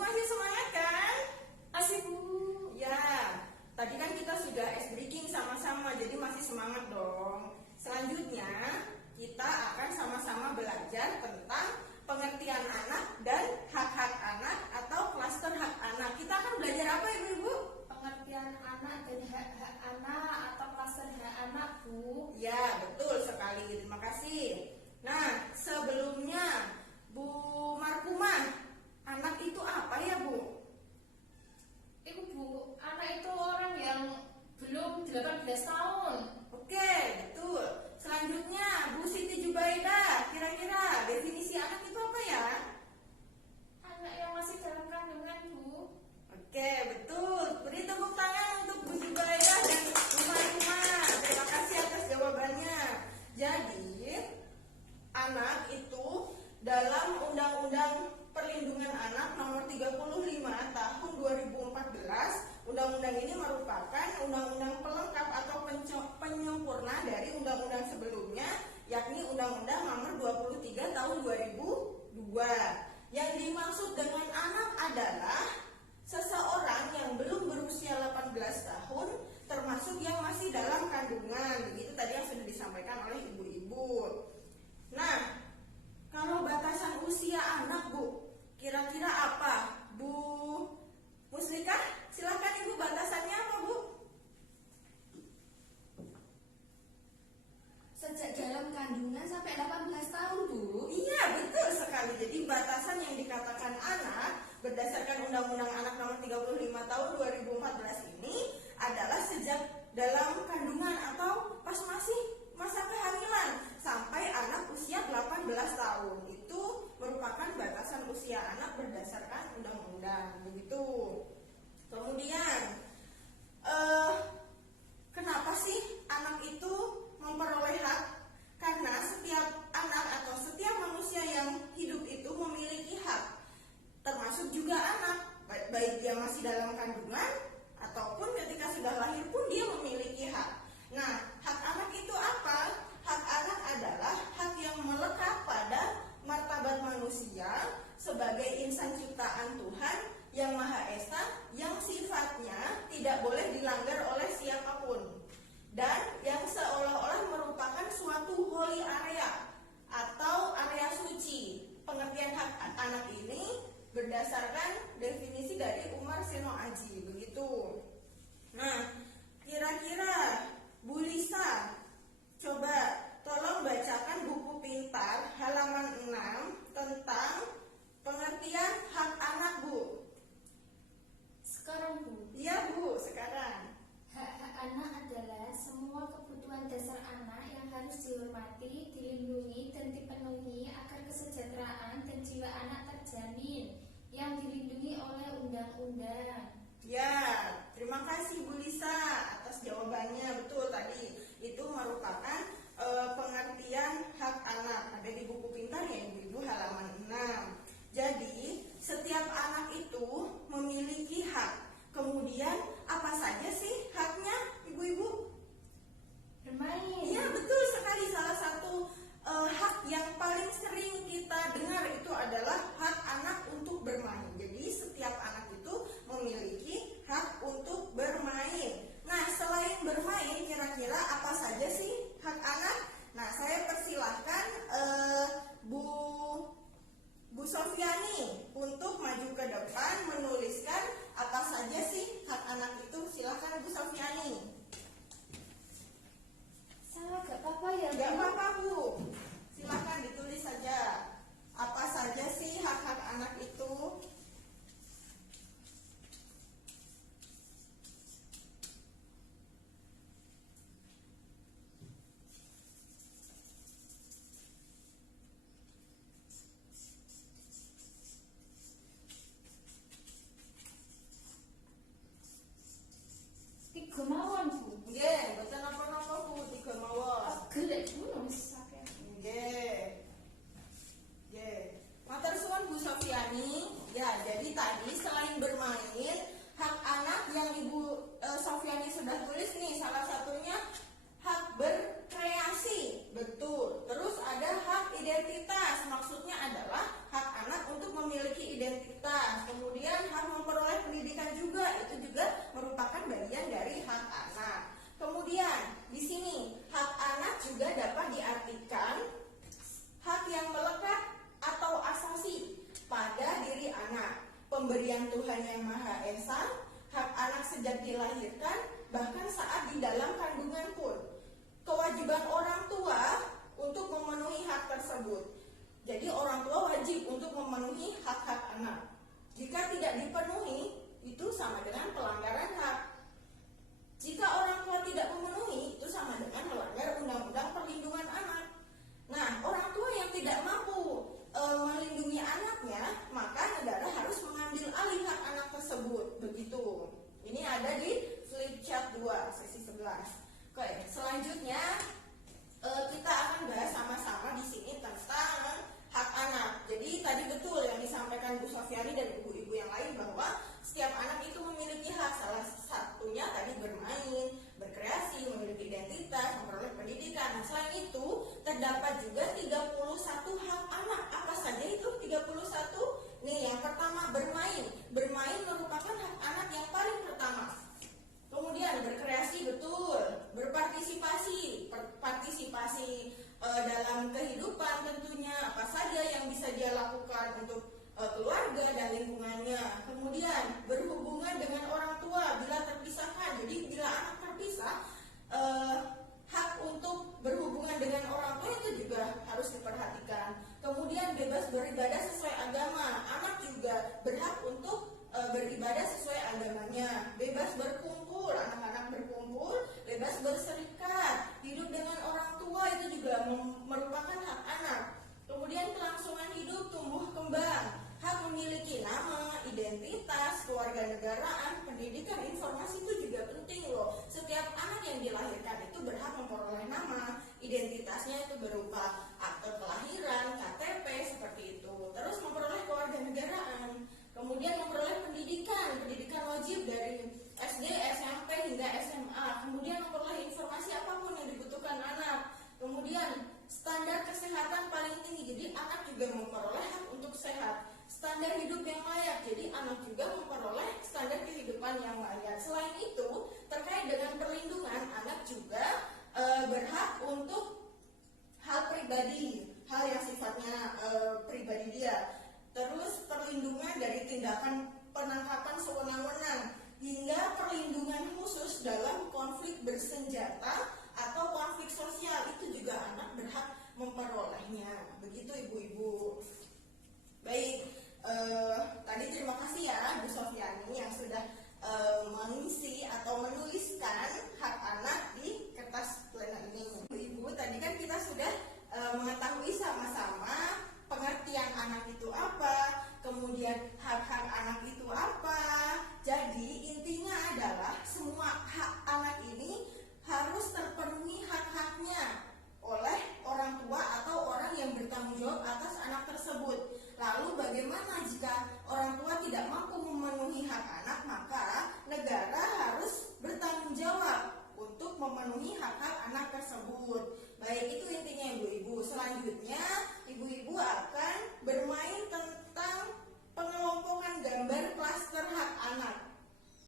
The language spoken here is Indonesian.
masih semangat kan? Asik Bu. Ya, tadi kan kita sudah ice breaking sama-sama, jadi masih semangat dong. Selanjutnya, kita akan sama-sama belajar tentang pengertian anak dan hak-hak anak atau klaster hak anak. Kita akan belajar apa Ibu-Ibu? Pengertian anak dan hak-hak anak atau klaster hak anak Bu. Ya, betul sekali. Terima kasih. Nah, sebelumnya Bu Markumah, anak itu apa ya Bu? Ibu Bu, anak itu orang yang belum 18 tahun. Oke, betul. Selanjutnya, Bu Siti Jubaida, kira-kira definisi anak itu apa ya? Anak yang masih dalam kandungan Bu. Oke, betul. Beri tepuk tangan untuk Bu Jubaida dan Bu Markumah. Terima kasih atas jawabannya. Jadi, anak itu dalam Undang-Undang Perlindungan Anak Nomor 35 Tahun 2014, undang-undang ini merupakan undang-undang pelengkap atau penyempurna dari undang-undang sebelumnya, yakni Undang-Undang Nomor 23 Tahun 2002. Yang dimaksud dengan anak adalah seseorang yang belum berusia 18 tahun, termasuk yang masih dalam kandungan. Begitu tadi yang sudah disampaikan oleh ibu-ibu. Nah, kalau batasan usia anak Bu, kira-kira apa? Bu Muslikah, silakan Ibu, batasannya apa Bu? Sejak dalam kandungan sampai 18 tahun Bu. Iya, betul sekali. Jadi batasan yang dikatakan anak berdasarkan Undang-Undang Anak Nomor 35 Tahun 2014 ini adalah sejak dalam kandungan atau pas masih masa kehamilan sampai anak usia 18 tahun. Itu merupakan batasan usia anak berdasarkan undang-undang. Begitu. Kemudian kenapa sih anak itu memperoleh hak? Karena setiap anak atau setiap manusia yang hidup itu memiliki hak, termasuk juga anak, baik dia masih dalam kandungan ataupun ketika sudah lahir pun dia memiliki hak. Nah, hak anak itu apa? Hak anak adalah hak yang melekat pada martabat manusia sebagai insan ciptaan Tuhan yang Maha Esa, yang sifatnya tidak boleh dilanggar oleh siapapun, dan yang seolah-olah merupakan suatu holy area atau area suci. Pengertian hak anak ini berdasarkan definisi dari Umar Seno Aji. Begitu. Nah, kira-kira Bu Lisa, coba tolong bacakan buku pintar halaman 6 tentang pengertian hak anak Bu. Sekarang Bu, Iya Bu, sekarang. hak-hak anak adalah semua kebutuhan dasar anak yang harus dihormati, dilindungi, dan dipenuhi agar kesejahteraan dan jiwa anak terjamin, yang dilindungi oleh undang-undang. Ya, terima kasih Bu Lisa atas jawabannya. Betul tadi, itu merupakan pengertian hak anak. Ada di buku pintar ya Ibu-ibu halaman 6. Jadi, setiap anak itu memiliki hak. Kemudian, apa saja sih haknya Ibu-ibu? Bermain. Iya, betul sekali. Salah satu hak yang paling sering kita dengar itu adalah hak anak untuk bermain. Jadi setiap anak itu memiliki hak untuk bermain. Nah, selain bermain, kira-kira apa saja sih hak anak? Nah, saya persilahkan Bu Sofiani untuk maju ke depan menuliskan apa saja sih hak anak itu. Silakan Bu Sofiani. Salah gak apa-apa ya Bu? Gak apa-apa Bu, silakan ditulis saja. Apa saja sih hak-hak anak itu? Tiga mawon Bu. Nggih, mboten napa-napa Bu, tiga mawon. Gelek Bu nulis akeh. Nggih. Nggih. Matur suwun Bu Sofiani. Ya, jadi tadi selain bermain, hak anak yang Ibu Sofiani sudah tulis nih, salah satunya hak berkreasi. Betul. Terus ada hak identitas. Maksudnya adalah hak anak untuk memiliki identitas. Kemudian pemberian Tuhan Yang Maha Esa, hak anak sejak dilahirkan, bahkan saat di dalam kandungan pun. Kewajiban orang tua untuk memenuhi hak tersebut. Jadi orang tua wajib untuk memenuhi hak-hak anak. Jika tidak dipenuhi, itu sama dengan pelanggaran hak. Jika orang tua tidak memenuhi, itu sama dengan melanggar Undang-Undang Perlindungan Anak. Nah, orang tua yang tidak mampu melindungi anaknya, maka negara harus mengambil alih hak anak tersebut. Begitu. Ini ada di flip chart 2, sesi 11. Oke, selanjutnya kita akan bahas sama-sama di sini tentang hak anak. Jadi tadi betul yang disampaikan Bu Sofiani dan ibu-ibu yang lain bahwa setiap anak itu memiliki hak. Salah satunya tadi bermain, berkreasi, memiliki identitas, memperoleh pendidikan. Nah, selain itu terdapat juga 31 hak anak. Apa saja itu 31? Nih, yang pertama bermain. Bermain merupakan hak anak yang paling pertama. Kemudian berkreasi, betul. Berpartisipasi, partisipasi dalam kehidupan tentunya, apa saja yang bisa dia lakukan untuk keluarga dan lingkungannya. Kemudian berhubungan dengan orang tua bila terpisahkan. Jadi bila anak terpisah, hak untuk berhubungan dengan orang tua itu juga harus diperhatikan. Kemudian bebas beribadah sesuai agama. Anak juga berhak untuk beribadah sesuai agamanya. Bebas berkumpul, anak-anak berkumpul. Bebas berserikat, hidup dengan orang tua itu juga merupakan hak anak. Kemudian kelangsungan hidup, tumbuh kembang, hak memiliki nama, identitas, kewarganegaraan, pendidikan, informasi itu juga penting loh. Setiap anak yang dilahirkan itu berhak memperoleh nama, identitasnya itu berupa akte kelahiran, KTP, seperti itu. Terus memperoleh kewarganegaraan, kemudian memperoleh pendidikan wajib dari SD, SMP hingga SMA. Kemudian memperoleh informasi apapun yang dibutuhkan anak. Kemudian standar kesehatan paling tinggi, jadi anak juga memperoleh hak untuk sehat. Standar hidup yang layak, jadi anak juga memperoleh standar kehidupan yang layak. Selain itu, terkait dengan perlindungan, anak juga berhak untuk hal pribadi, hal yang sifatnya pribadi dia. Terus perlindungan dari tindakan penangkapan sewenang-wenang, hingga perlindungan khusus dalam konflik bersenjata atau konflik sosial, itu juga anak berhak memperolehnya. Begitu ibu-ibu. Baik, tadi terima kasih ya Bu Sofiani yang sudah mengisi atau menuliskan hak anak di kertas plena ini. Ibu-ibu, tadi kan kita sudah mengetahui sama-sama pengertian anak itu apa, kemudian hak-hak anak itu apa. Jadi intinya adalah semua hak anak ini harus terpenuhi hak-haknya oleh orang tua atau orang yang bertanggung jawab atas anak tersebut. Lalu bagaimana jika orang tua tidak mampu memenuhi hak anak, maka negara harus bertanggung jawab untuk memenuhi hak-hak anak tersebut. Baik, itu intinya ibu-ibu. Selanjutnya ibu-ibu akan bermain tentang pengelompokan gambar klaster hak anak.